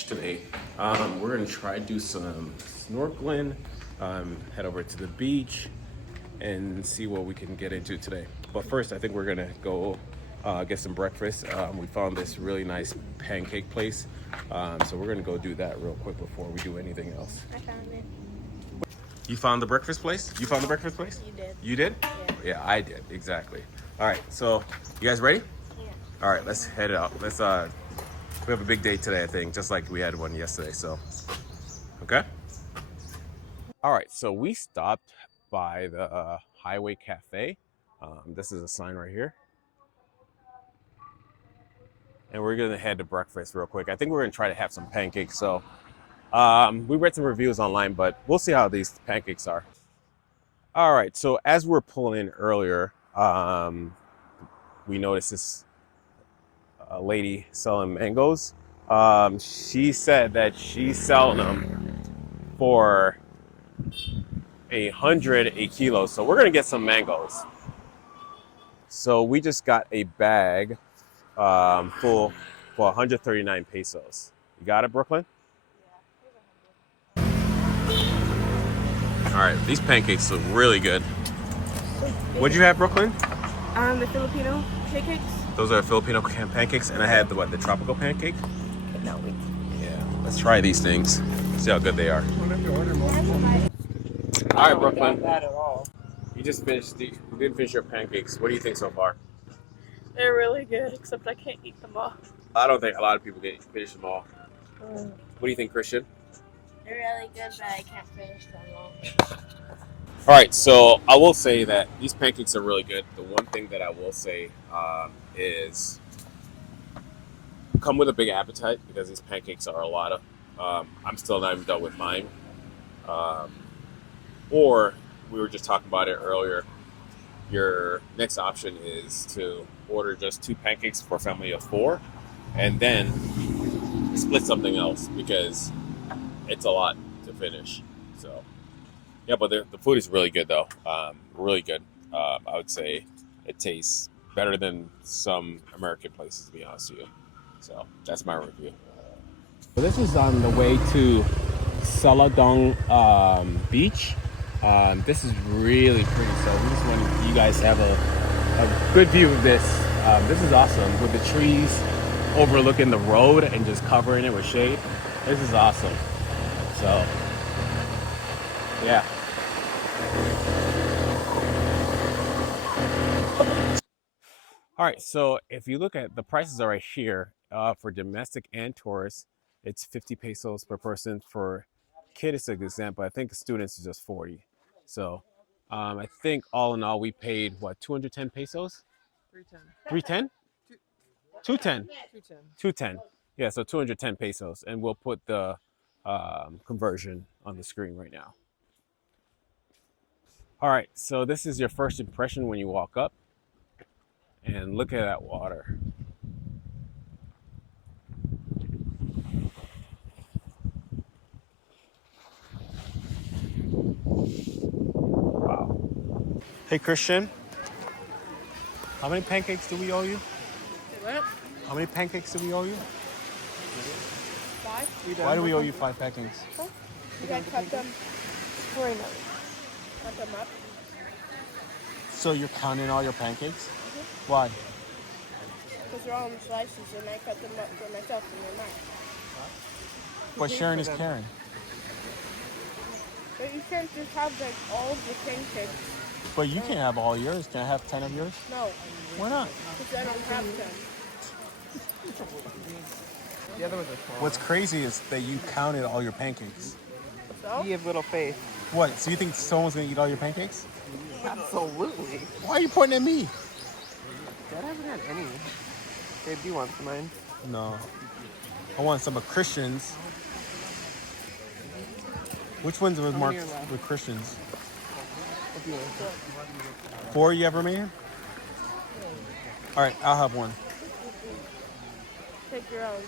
beach today. We're gonna try to do some snorkeling, head over to the beach and see what we can get into today. But first, I think we're gonna go get some breakfast. We found this really nice pancake place. So we're gonna go do that real quick before we do anything else. I found it. You found the breakfast place? You found the breakfast place? You did. You did? Yeah. Yeah, I did, exactly. All right, so you guys ready? Yeah. All right, let's head out. We have a big day today, I think, just like we had one yesterday, so, okay? All right, so we stopped by the Highway Cafe. This is a sign right here. And we're gonna head to breakfast real quick. I think we're gonna try to have some pancakes, so we read some reviews online, but we'll see how these pancakes are. All right, so as we're pulling in earlier, we noticed this lady selling mangoes. She said that she's selling them for $100 a kilo. So we're gonna get some mangoes. So we just got a bag full for 139 pesos. You got it, Brooklyn? All right, these pancakes look really good. What'd you have, Brooklyn? The Filipino pancakes. Those are Filipino pancakes, and I had the tropical pancake? No. Yeah, let's try these things. See how good they are. All right, Brooklyn. Not bad at all. You just finished. You didn't finish your pancakes. What do you think so far? They're really good, except I can't eat them all. I don't think a lot of people can finish them all. What do you think, Christian? They're really good, but I can't finish them all. All right, so I will say that these pancakes are really good. The one thing that I will say is come with a big appetite because these pancakes are a lot of. I'm still not even done with mine. Or we were just talking about it earlier. Your next option is to order just 2 pancakes for a family of 4, and then split something else because it's a lot to finish. So, yeah, but the food is really good though. Really good. I would say it tastes better than some American places, to be honest with you. So that's my review. So this is on the way to Saladong Beach. This is really pretty, so we just want you guys to have a good view of this. This is awesome with the trees overlooking the road and just covering it with shade. This is awesome. So, yeah. All right, so if you look at the prices are right here for domestic and tourists, it's 50 pesos per person. For kid, it's a good example. I think students is just 40. So I think all in all, we paid what, 210 pesos? 310. 210. 210. Yeah, so 210 pesos, and we'll put the conversion on the screen right now. All right, so this is your first impression when you walk up, and look at that water. Wow. Hey, Christian, how many pancakes do we owe you? What? How many pancakes do we owe you? 5? Why do we owe you 5 pancakes? You guys cut them for another. Cut them up. So you're counting all your pancakes? Why? Because they're all in slices, and I cut them up for myself and your mom. But sharing is caring. But you can't just have like all the pancakes. But you can't have all yours. Can I have 10 of yours? No, Why not? because I don't have them. The other ones are small. What's crazy is that you counted all your pancakes. So? You have little faith. What? So you think someone's gonna eat all your pancakes? Absolutely. Why are you pointing at me? Dad hasn't had any. Babe, do you want some of mine? No. I want some of Christian's. Which ones were marked with Christian's? What do you want? 4 you ever made? All right, I'll have one. Take your own.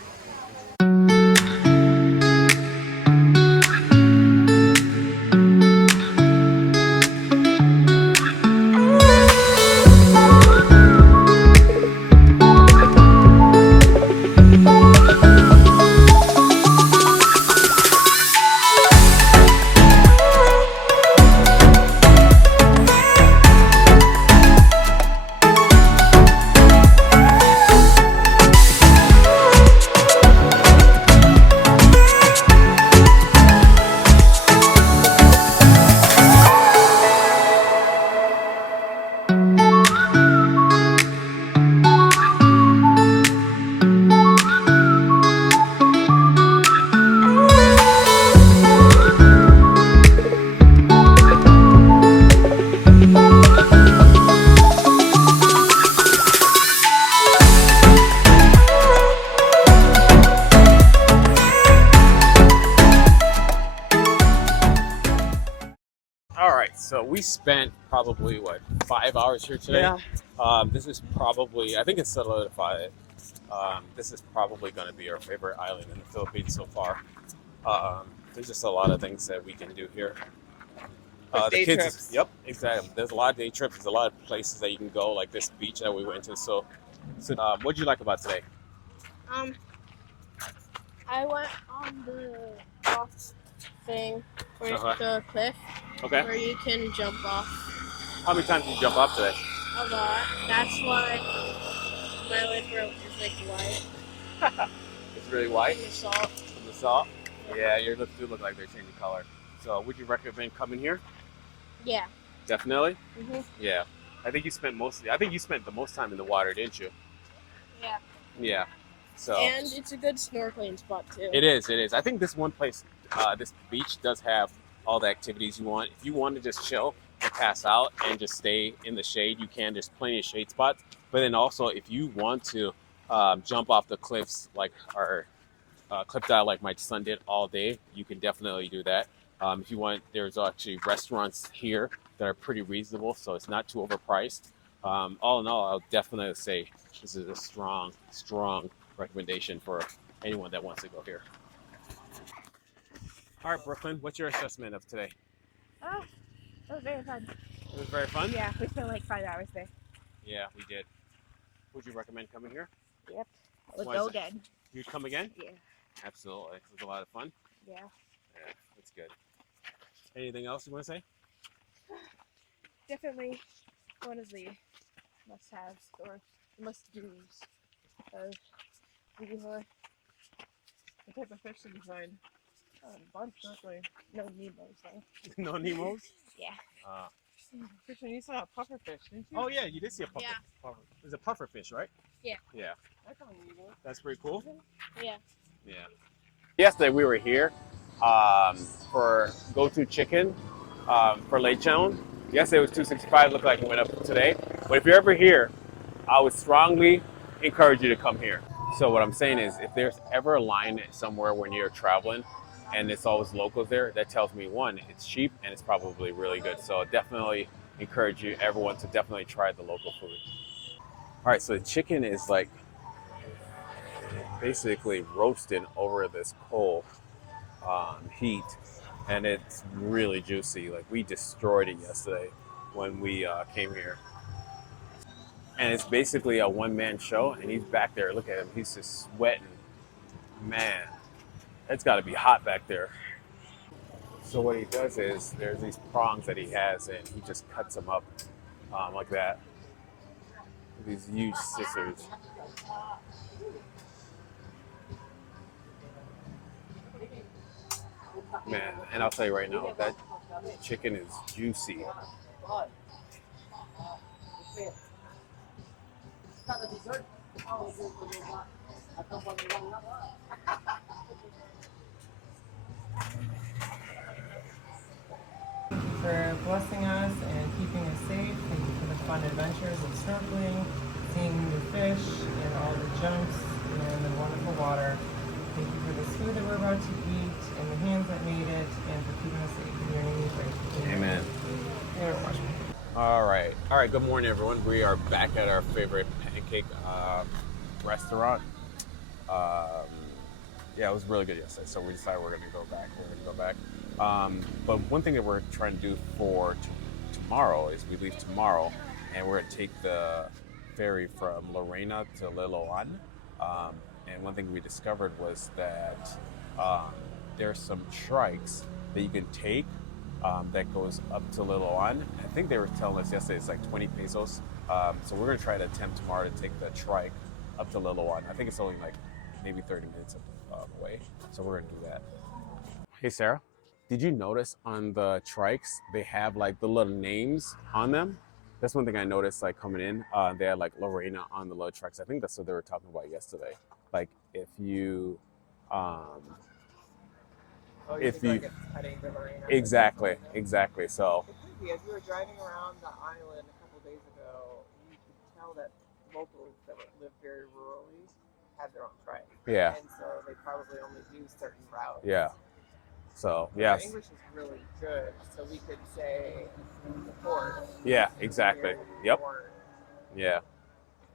So we spent probably what 5 hours here today. Yeah. This is probably, I think it's solidified. This is probably going to be our favorite island in the Philippines so far. There's just a lot of things that we can do here. Like The day kids, trips. yep, exactly. There's a lot of day trips. There's a lot of places that you can go, like this beach that we went to. So what'd you like about today? I went on the off thing where the cliff Okay. where you can jump off. How many times did you jump off today? A lot. That's why my leg rope is like white. It's really white. From the salt. From the salt? Yeah, your lips do look like they're changing color. So would you recommend coming here? Yeah. Definitely? Mhm. Yeah. I think you spent the most time in the water, didn't you? Yeah. Yeah. So. And it's a good snorkeling spot too. It is. I think this one place, this beach does have all the activities you want. If you want to just chill and pass out and just stay in the shade, you can. There's plenty of shade spots. But then also, if you want to jump off the cliffs, like our cliff dive, like my son did all day, you can definitely do that. If you want, there's actually restaurants here that are pretty reasonable, so it's not too overpriced. All in all, I'll definitely say this is a strong recommendation for anyone that wants to go here. All right, Brooklyn, what's your assessment of today? Oh, that was very fun. It was very fun? Yeah, we spent like 5 hours there. Yeah, we did. Would you recommend coming here? Yep. Let's Why go is that? again. You'd come again? Yeah. Absolutely. It was a lot of fun. Yeah. Yeah, that's good. Anything else you want to say? Definitely one of the must-haves or must-dos of Siquijor. What type of fish did you find? A bunch, actually. No Nemos, though. No Nemos? Yeah. Christian, you saw a puffer fish, didn't you? Oh, yeah, you did see a puffer. Yeah. Puffer. It was a puffer fish, right? Yeah. Yeah. I call them Nemo. That's pretty cool. Yeah. Yeah. Yesterday we were here for go-to chicken for lechon. Yesterday it was $265. Looked like it went up today. But if you're ever here, I would strongly encourage you to come here. So what I'm saying is, if there's ever a line somewhere when you're traveling and it's always locals there, that tells me, one, it's cheap and it's probably really good. So definitely encourage you, everyone, to definitely try the local food. All right, so the chicken is like basically roasted over this coal heat, and it's really juicy. Like, we destroyed it yesterday when we came here. And it's basically a one-man show, and he's back there. Look at him. He's just sweating. Man, it's got to be hot back there. So what he does is, there's these prongs that he has, and he just cuts them up like that. These huge scissors. Man, and I'll tell you right now, that chicken is juicy. For blessing us and keeping us safe. Thank you for the fun adventures of snorkeling, seeing new fish, and all the jumps, and the wonderful water. Thank you for this food that we're about to eat, and the hands that made it, and for keeping us safe. In your name we pray. Amen. Thank you very much. All right. Good morning, everyone. We are back at our favorite pancake restaurant. Yeah, it was really good yesterday, so we decided we're going to go back. But one thing that we're trying to do for tomorrow is we leave tomorrow, and we're going to take the ferry from Lorena to Liloan. And one thing we discovered was that there's some trikes that you can take that goes up to Liloan. I think they were telling us yesterday it's like 20 pesos. So we're going to try to attempt tomorrow to take the trike up to Liloan. I think it's only like maybe 30 minutes away. So we're going to do that. Hey, Sarah, did you notice on the trikes, they have like the little names on them? That's one thing I noticed, like, coming in. They had like Lorena on the little trikes. I think that's what they were talking about yesterday. Like, if you exactly. So It could be. As we were driving around the island a couple days ago, you could tell that locals that live very rurally had their own trike. yeah, And so they probably only do certain routes. yeah. So Our yes, English is really good, so we could say the port. yeah, exactly. Here, Yep, port. yeah,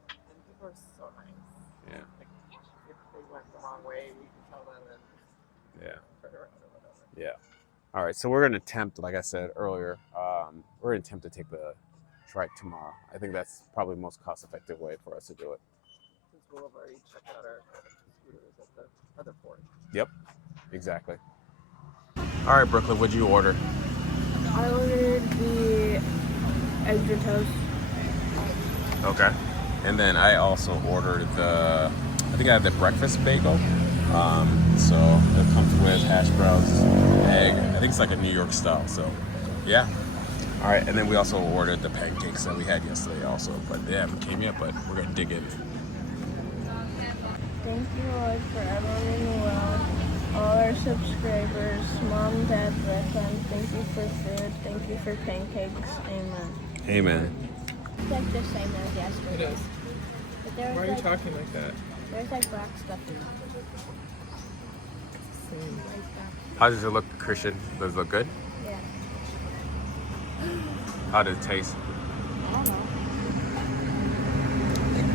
And people are so nice. yeah, Like, if they went the wrong way, we can tell them and yeah, turn around or whatever. yeah. All right, so we're gonna attempt, like I said earlier, we're gonna attempt to take the trike tomorrow. I think that's probably the most cost-effective way for us to do it. Since we'll have already checked out our scooters at the other port. Yep, exactly. All right, Brooklyn, what'd you order? I ordered the eggs and toast. Okay. And then I also ordered I think I had the breakfast bagel. So it comes with hash browns, egg. I think it's like a New York style. So, yeah. All right. And then we also ordered the pancakes that we had yesterday also. But they haven't came yet, but we're going to dig in. Thank you, Lord, for everyone in the world, all our subscribers, Mom, Dad, Brooklyn. Thank you for food. Thank you for pancakes. Amen. Amen. It's like the same as It yesterday. is. But there Why was are you like, talking like that? there's like black stuff in it. Same. Like that. How does it look, Christian? Does it look good? Yeah. How does it taste? I don't know.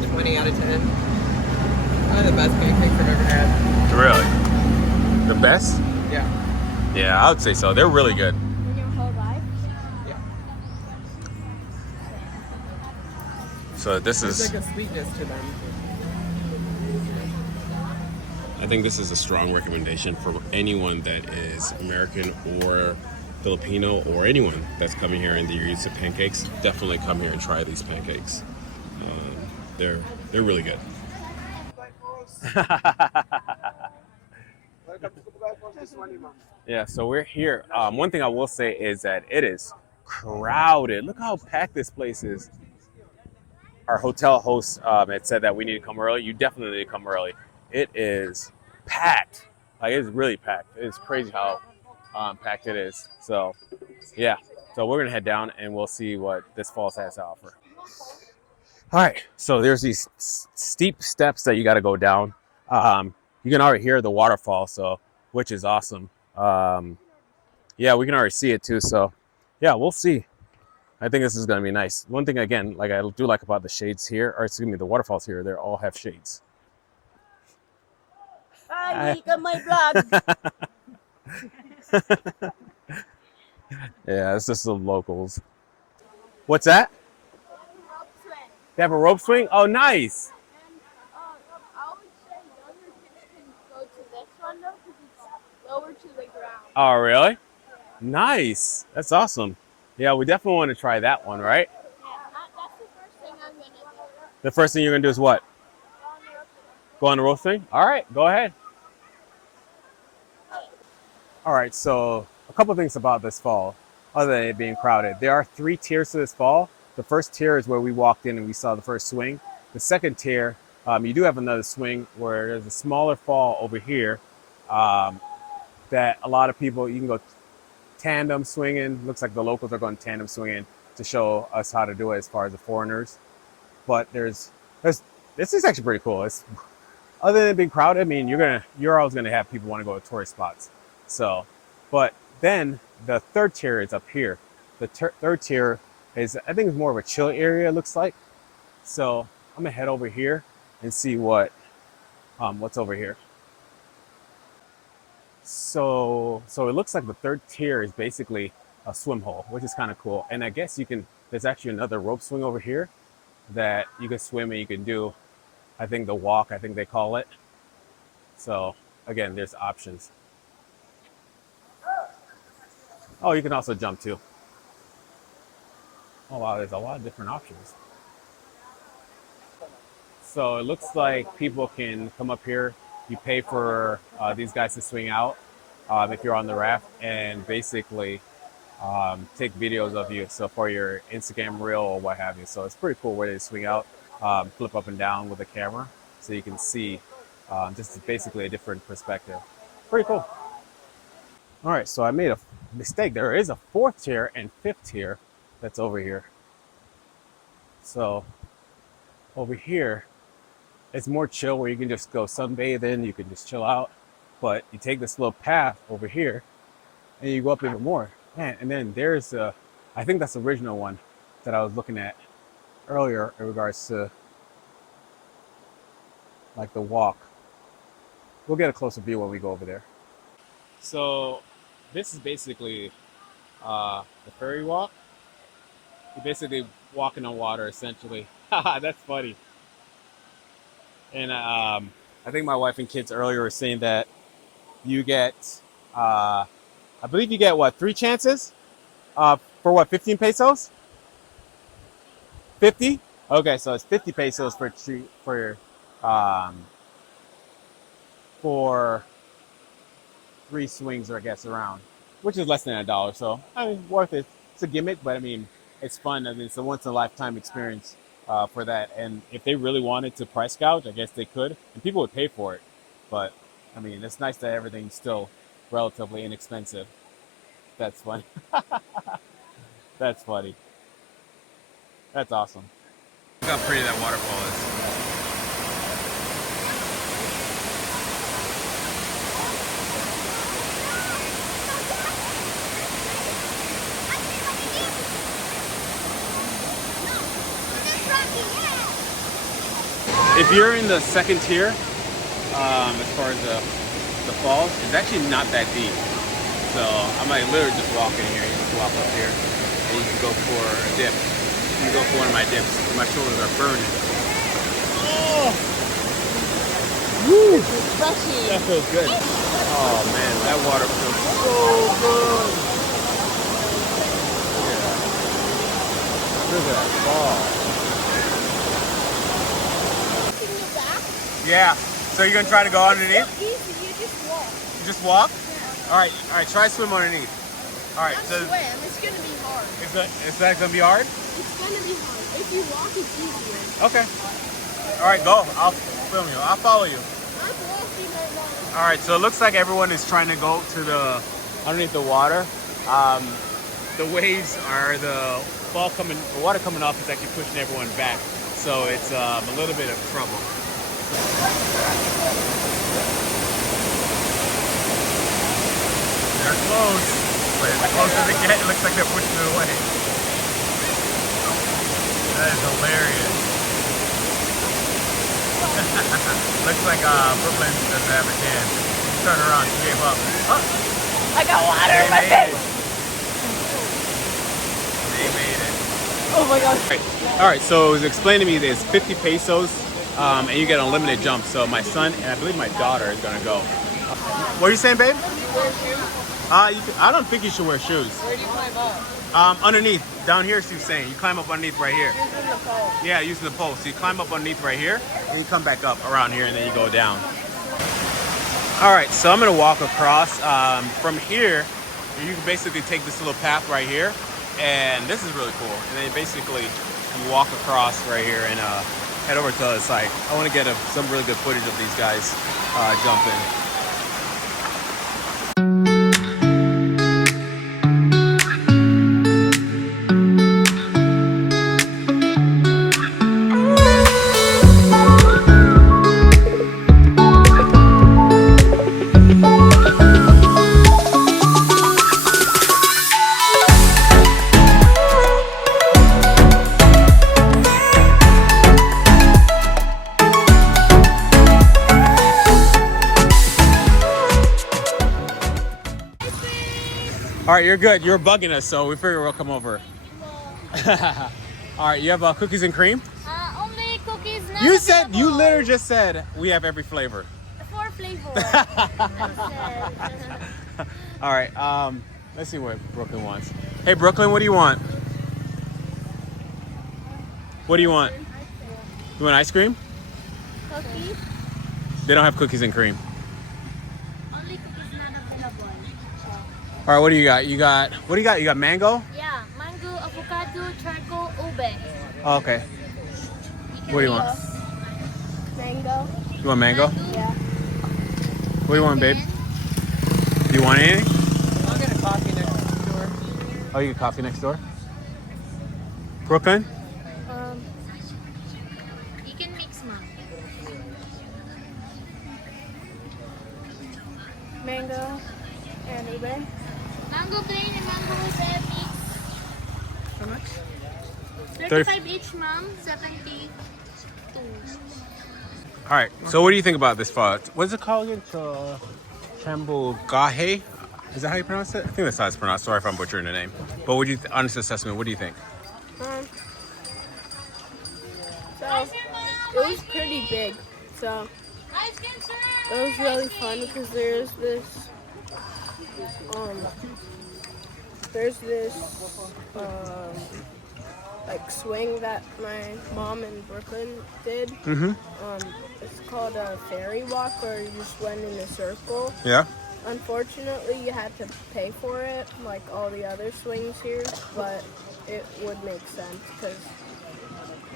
Like 20 out of 10. One of the best pancakes I've ever had. Really? The best? Yeah. Yeah, I would say so. They're really good. In your whole life? Yeah. So this There's is, like a sweetness to them. I think this is a strong recommendation for anyone that is American or Filipino or anyone that's coming here and they're used to pancakes. Definitely come here and try these pancakes. They're really good. Yeah, so we're here. One thing I will say is that it is crowded. Look how packed this place is. Our hotel host had said that we need to come early. You definitely need to come early. It is packed. Like, it's really packed. It's crazy how packed it is. So, yeah. So we're going to head down and we'll see what this falls has to offer. All right. So there's these steep steps that you got to go down. You can already hear the waterfall, so which is awesome. Yeah, we can already see it too. So, yeah, we'll see. I think this is going to be nice. One thing, again, like I do like about the shades here, or excuse me, the waterfalls here, they all have shades. Hi, look at my vlog. Yeah, it's just the locals. What's that? They have a rope swing? Oh, nice. I would say younger kids can go to this one though, because it's lower to the ground. Oh, really? Nice. That's awesome. Yeah, we definitely want to try that one, right? Yeah, that's the first thing I'm gonna do. The first thing you're going to do is what? Go on the rope swing. Go on the rope swing? All right, go ahead. All right, so a couple things about this fall, other than it being crowded. There are 3 tiers to this fall. The first tier is where we walked in and we saw the first swing. The second tier, you do have another swing where there's a smaller fall over here that a lot of people, you can go tandem swinging. Looks like the locals are going tandem swinging to show us how to do it as far as the foreigners. But this is actually pretty cool. It's, other than it being crowded, I mean, you're always gonna have people want to go to tourist spots. So, but then the third tier is up here. The third tier is, I think, it's more of a chill area. It looks like. So I'm gonna head over here and see what's over here. So it looks like the third tier is basically a swim hole, which is kind of cool. And I guess there's actually another rope swing over here that you can swim and you can do, I think the walk, I think they call it. So again, there's options. Oh, you can also jump too. Oh wow, there's a lot of different options. So it looks like people can come up here. You pay for these guys to swing out if you're on the raft, and basically take videos of you, so for your Instagram reel or what have you. So it's pretty cool where they swing out, flip up and down with the camera, so you can see just basically a different perspective. Pretty cool. All right, so I made a mistake. There is a 4th tier and 5th tier that's over here. So over here, it's more chill where you can just go sunbathe in, you can just chill out. But you take this little path over here and you go up even more. Man, and then there's I think that's the original one that I was looking at earlier in regards to like the walk. We'll get a closer view when we go over there. So this is basically the ferry walk. You're basically walking on water essentially. That's funny. And I think my wife and kids earlier were saying that you get, I believe you get what, 3 chances for what, 15 pesos? 50? Okay, so it's 50 pesos um, for 3 swings, or I guess around, which is less than $1. So I mean, worth it. It's a gimmick, but I mean, it's fun. I mean, it's a once in a lifetime experience for that. And if they really wanted to price gouge, I guess they could, and people would pay for it. But I mean, it's nice that everything's still relatively inexpensive. That's funny. That's funny. That's awesome. Look how pretty that waterfall is. If you're in the second tier, as far as the falls, it's actually not that deep. So I might literally just walk in here. You just walk up here, and you can go for a dip. You can go for one of my dips. My shoulders are burning. Oh, woo! That feels good. Oh man, that water feels so good. Look at that fall. Yeah. So you're gonna try to go underneath? It's easy, you just walk. You just walk? Yeah. All right. Try swim underneath. All right. So Swim, it's gonna be hard. is that gonna be hard? It's gonna be hard. If you walk, it's easier. Okay. All right, go. I'll film you. I'll follow you. I'm walking right now. All right. So it looks like everyone is trying to go to the underneath the water. The waves are the water coming off is actually pushing everyone back. So it's a little bit of trouble. They're close, but as close as they get, it looks like they're pushing it away. That is hilarious. Looks like Brooklyn doesn't have a chance. Turn around, she gave up. Oh, I got water in my face. They made it. Oh my gosh. All right, so it was explained to me there's 50 pesos and you get unlimited jumps. So my son and I believe my daughter is gonna go. What are you saying, babe? I don't think you should wear shoes. Where do you climb up? Underneath, down here, Steve's saying. You climb up underneath right here. Using the pole. Yeah, using the pole. So you climb up underneath right here, and you come back up around here, and then you go down. All right, so I'm gonna walk across. From here, you can basically take this little path right here, and this is really cool. And then basically, you walk across right here and head over to the other side. I want to get some really good footage of these guys jumping. All right, you're good. You're bugging us, so we figure we'll come over. All right, you have cookies and cream? Only cookies. Not You said, available. you literally just said we have every flavor. 4 flavors. All right, let's see what Brooklyn wants. Hey, Brooklyn, what do you want? What do you want? You want ice cream? Cookies. They don't have cookies and cream. Only cookies not available. All right, what do you got? What do you got? You got mango? Yeah, mango, avocado, charcoal, ube. Oh, okay. What do you want? Mango. You want mango? Yeah. What do you want, babe? Do you want anything? I'll get a coffee next door. Oh, you get coffee next door? Brooklyn? You can mix, mom. Mango and ube. bucks. 35 each, ma'am. 72. All right. So what do you think about this pho? What's it called again? Chambu Gahe? Is that how you pronounce it? I think that's how it's pronounced. Sorry if I'm butchering the name. But would you, honest assessment, what do you think? So it was pretty big. So it was really fun because there's this like swing that my mom in Brooklyn did. It's called a fairy walk, where you just went in a circle. Yeah. Unfortunately, you had to pay for it, like all the other swings here, but it would make sense because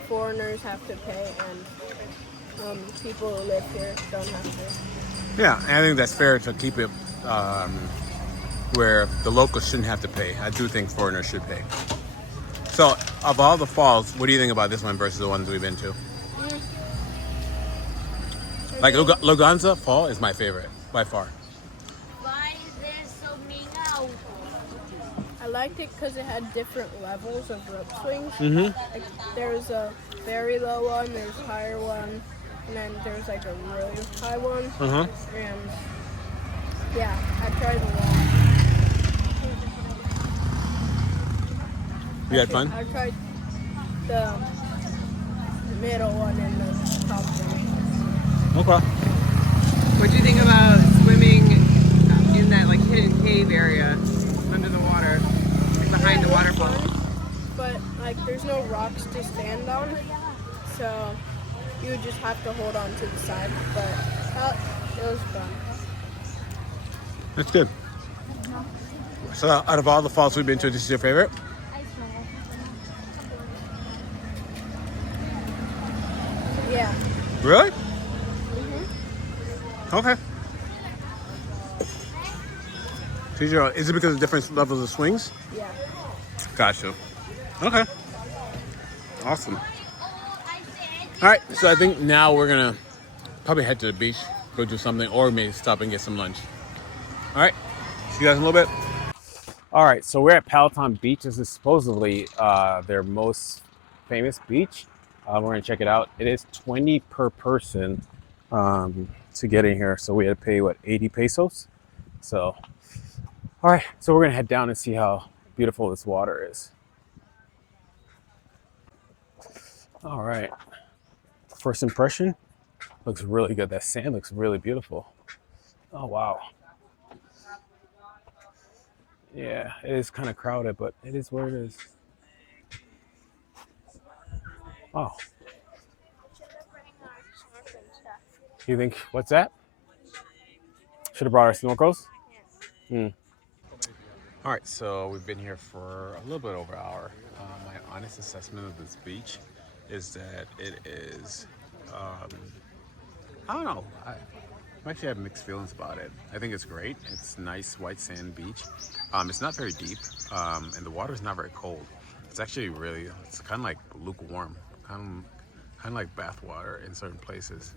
foreigners have to pay and people who live here don't have to. Yeah, and I think that's fair to keep it where the locals shouldn't have to pay. I do think foreigners should pay. So, of all the falls, what do you think about this one versus the ones we've been to? Like Lugnason Fall is my favorite by far. Why is there so meow? I liked it because it had different levels of rope swings. Mm-hmm. Like, there was a very low one, there's a higher one, and then there's like a really high one. Uh-huh. And yeah, I tried them all. You had fun? I tried the middle one and the top one. Okay. What do you think about swimming in that like hidden cave area under the water, like behind the waterfall? But like there's no rocks to stand on, so you would just have to hold on to the side. But it was fun. That's good. So out of all the falls we've been to, this is your favorite? Yeah. Really? Okay. Siquijor, is it because of different levels of swings? Yeah. Gotcha. Okay. Awesome. All right, so I think now we're gonna probably head to the beach, go do something, or maybe stop and get some lunch. All right, see you guys in a little bit. All right, so we're at Paliton Beach. This is supposedly their most famous beach. We're gonna check it out. It is $20 per person to get in here. So we had to pay, what, 80 pesos? So, all right, so we're gonna head down and see how beautiful this water is. All right, first impression, looks really good. That sand looks really beautiful. Oh, wow. Yeah, it is kind of crowded, but it is what it is. Oh. You think, what's that? Should have brought our snorkels? All right, so we've been here for a little bit over an hour. My honest assessment of this beach is that it is, I don't know. I actually have mixed feelings about it. I think it's great. It's nice white sand beach. It's not very deep, and the water is not very cold. It's actually really, it's kind of like lukewarm, kind of like bath water in certain places.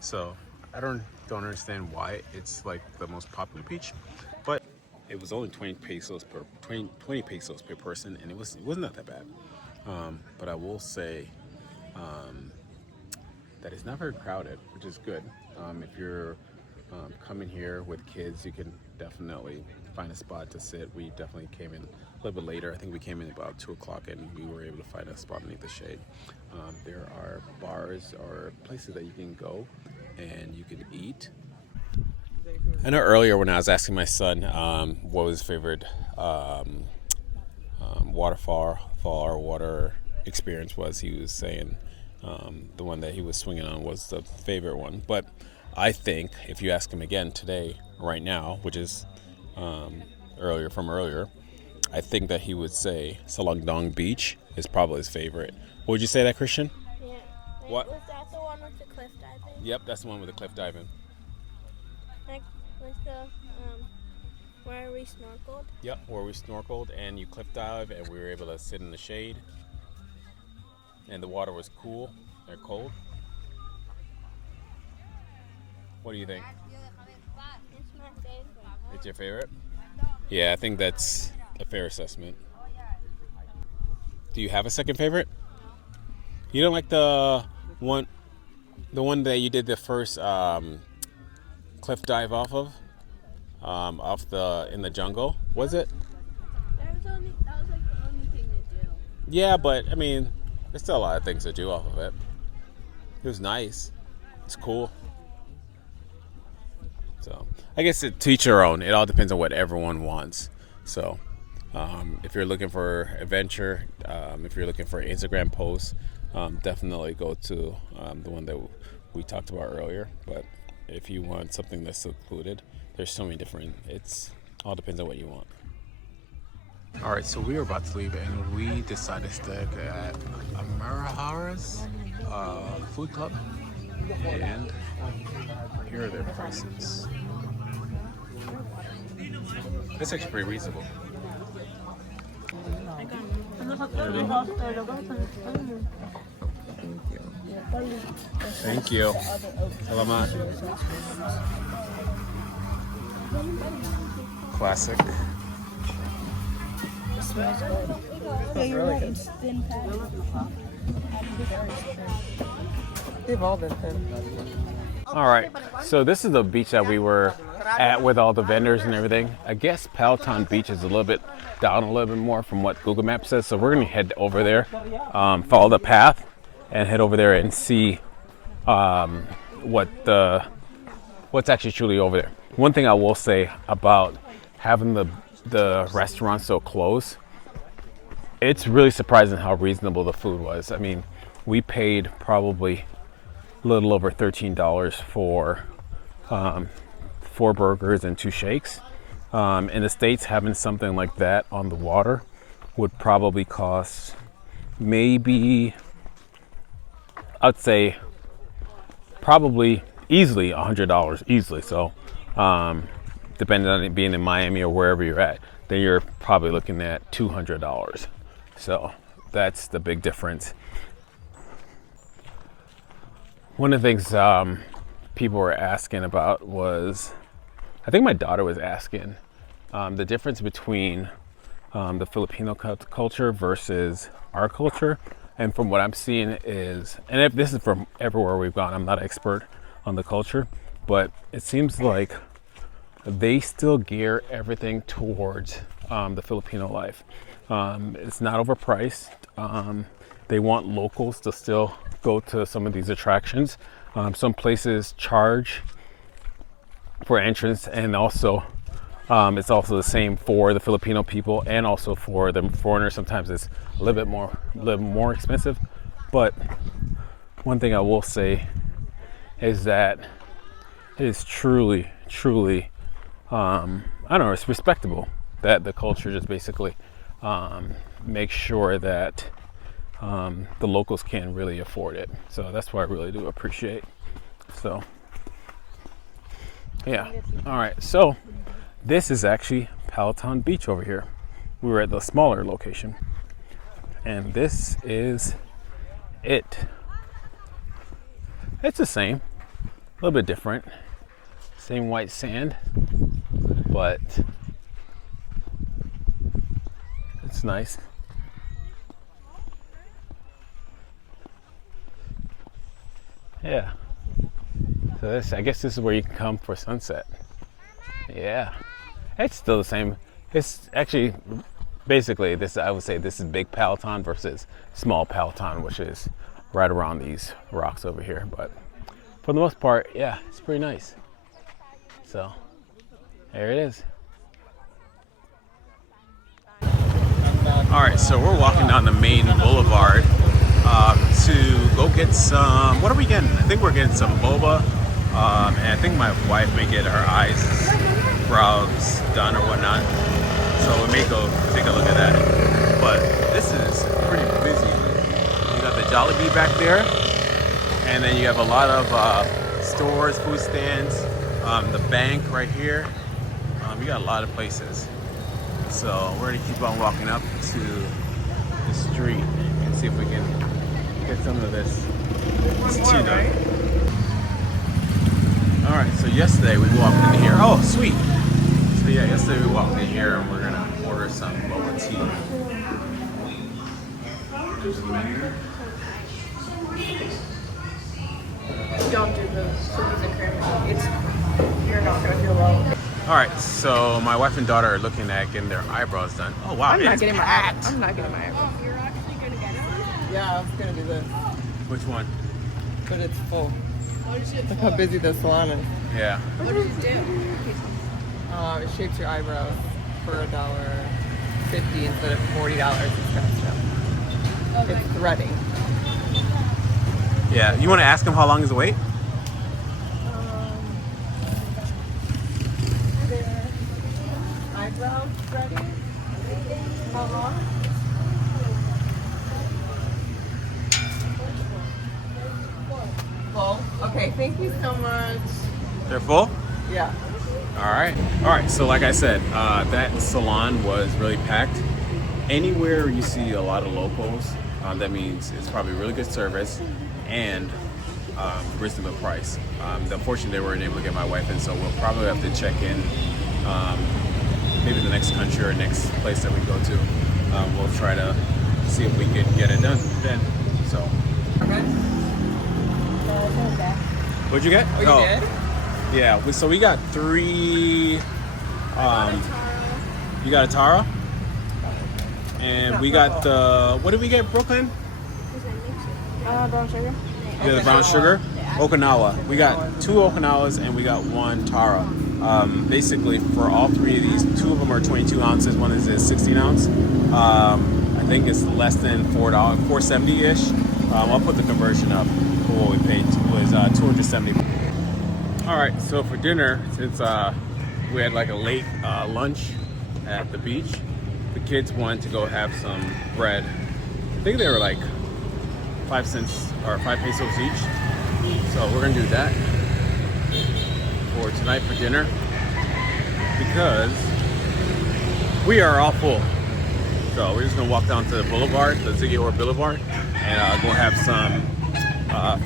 So I don't understand why it's like the most popular beach, but it was only 20 pesos per person, and it wasn't that bad. But I will say that it's not very crowded, which is good. If you're coming here with kids, you can definitely find a spot to sit. We definitely came in a little bit later. I think we came in about 2 o'clock, and we were able to find a spot beneath the shade. There are bars or places that you can go and you can eat. I know earlier when I was asking my son what his favorite waterfall or water experience was, he was saying the one that he was swinging on was the favorite one. But I think if you ask him again today, right now, which is earlier, I think that he would say Salangdong Beach is probably his favorite. Would you say that, Christian? Yeah. What? Was that the one with the cliff diving? Yep, that's the one with the cliff diving. Like with the where we snorkeled? Yep, where we snorkeled and you cliff dive, and we were able to sit in the shade. And the water was cool or cold. What do you think? It's my favorite. It's your favorite? Yeah, I think that's a fair assessment. Do you have a second favorite? You don't like the one that you did the first cliff dive off of, in the jungle? Was it? That was like the only thing to do. Yeah, but I mean, there's still a lot of things to do off of it. It was nice. It's cool. So I guess to each your own. It all depends on what everyone wants. So if you're looking for adventure, if you're looking for Instagram posts, definitely go to the one that we talked about earlier. But if you want something that's secluded, there's so many different. It's all depends on what you want. All right, so we were about to leave, and we decided to stay at Amarahara's food club, and here are their prices. It's actually pretty reasonable. Thank you. Salamat. Classic. They've all been thin. All right, so this is the beach that we were at with all the vendors and everything. I guess Paliton Beach is a little bit down a little bit more from what Google Maps says, so we're gonna head over there, follow the path, and head over there and see what's actually truly over there. One thing I will say about having the restaurant so close, it's really surprising how reasonable the food was. I mean, we paid probably a little over $13 for 4 burgers and 2 shakes. In the States, having something like that on the water would probably cost maybe, I'd say, probably easily $100 easily. So depending on it being in Miami or wherever you're at, then you're probably looking at $200. So that's the big difference. One of the things people were asking about was, I think my daughter was asking, the difference between the Filipino culture versus our culture. And from what I'm seeing is, and if this is from everywhere we've gone, I'm not an expert on the culture, but it seems like they still gear everything towards the Filipino life. It's not overpriced. They want locals to still go to some of these attractions. Some places charge for entrance, and also it's also the same for the Filipino people and also for the foreigners. Sometimes it's a little bit more expensive. But one thing I will say is that it is truly, I don't know, it's respectable that the culture just basically makes sure that the locals can really afford it. So that's what I really do appreciate. So yeah. All right, so this is actually Paliton Beach over here. We were at the smaller location, and this is it. It's the same, a little bit different, same white sand, but it's nice. Yeah. So this, I guess this is where you can come for sunset. Yeah. It's still the same. It's actually basically this, I would say this is big Paliton versus small Paliton, which is right around these rocks over here. But for the most part, yeah, it's pretty nice. So there it is. All right, so we're walking down the main boulevard to go get some, what are we getting? I think we're getting some boba, and I think my wife may get her eyebrows done or whatnot, so we may go take a look at that. But this is pretty busy. You got the Jollibee back there, and then you have a lot of stores, food stands, the bank right here. You got a lot of places. So we're gonna keep on walking up to the street and see if we can get some of this tuna. All right, so yesterday we walked in here. Oh, sweet. So yeah, yesterday we walked in here and we're gonna order some boba tea. Don't do the cookies and cream. You're not gonna feel well. All right, so my wife and daughter are looking at getting their eyebrows done. Oh wow, I'm not it's getting my packed. I'm not getting my eyebrows. You're actually gonna get it? Yeah, I was gonna do this, Which one? but it's full. What is it Look how busy the salon is. Yeah. What does it do? It shapes your eyebrows for $1.50 instead of $40. It's gonna It's threading. Yeah. You want to ask him how long is the wait? Eyebrows threading. How long? Full. Okay, thank you so much. They're full? Yeah. All right. So like I said, that salon was really packed. Anywhere you see a lot of locals, that means it's probably really good service and reasonable price. Unfortunately, they weren't able to get my wife in, so we'll probably have to check in maybe the next country or next place that we go to. We'll try to see if we can get it done then. So. Okay. What'd you get? Oh, you did? Yeah. So we got 3. You got a Tara? And we got the, what did we get, Brooklyn? Brown sugar. Yeah, the brown sugar. Okinawa. We got 2 Okinawas and we got 1 Tara. Basically, for all 3 of these, 2 of them are 22 ounces. One is a 16 ounce. I think it's less than $4, $4.70-ish. I'll put the conversion up for what we paid. It was $270. All right, so for dinner, since we had like a late lunch at the beach, the kids wanted to go have some bread. I think they were like 5 cents or 5 pesos each. So we're gonna do that for tonight for dinner because we are all full. So we're just gonna walk down to the boulevard, the Siquijor Boulevard, and go have some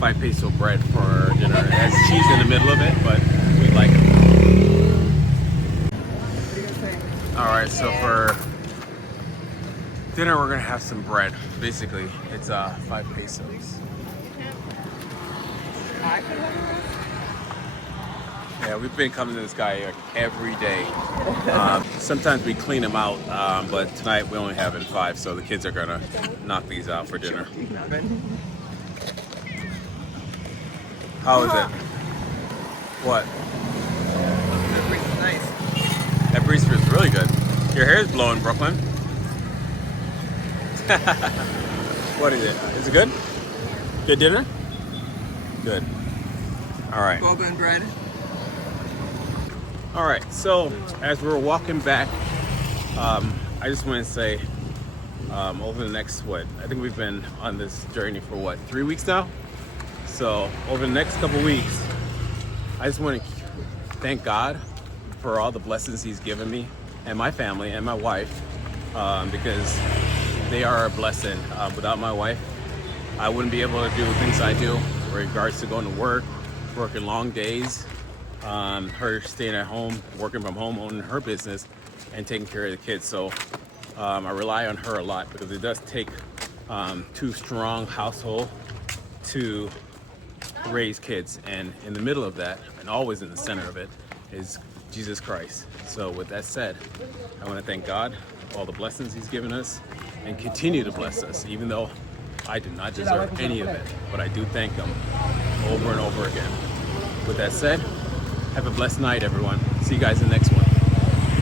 5 peso bread for dinner. It has cheese in the middle of it, but we like it. All right, so for dinner we're gonna have some bread. Basically, it's 5 pesos. Yeah, we've been coming to this guy like every day. Sometimes we clean them out, but tonight we only having 5, so the kids are gonna knock these out for dinner. How is it? What? Nice. That breeze feels really good. Your hair is blowing, Brooklyn. What is it? Is it good? Good dinner? Good. All right. Boba and bread. All right. So as we're walking back, I just want to say, over the next I think we've been on this journey for 3 weeks now. So over the next couple weeks, I just want to thank God for all the blessings He's given me and my family and my wife, because they are a blessing. Without my wife, I wouldn't be able to do the things I do in regards to going to work, working long days, her staying at home, working from home, owning her business, and taking care of the kids. So I rely on her a lot because it does take 2 strong households to raise kids. And in the middle of that, and always in the center of it, is Jesus Christ. So with that said, I want to thank God for all the blessings He's given us and continue to bless us, even though I do not deserve any of it, but I do thank Him over and over again. With that said, have a blessed night, everyone. See you guys in the next one.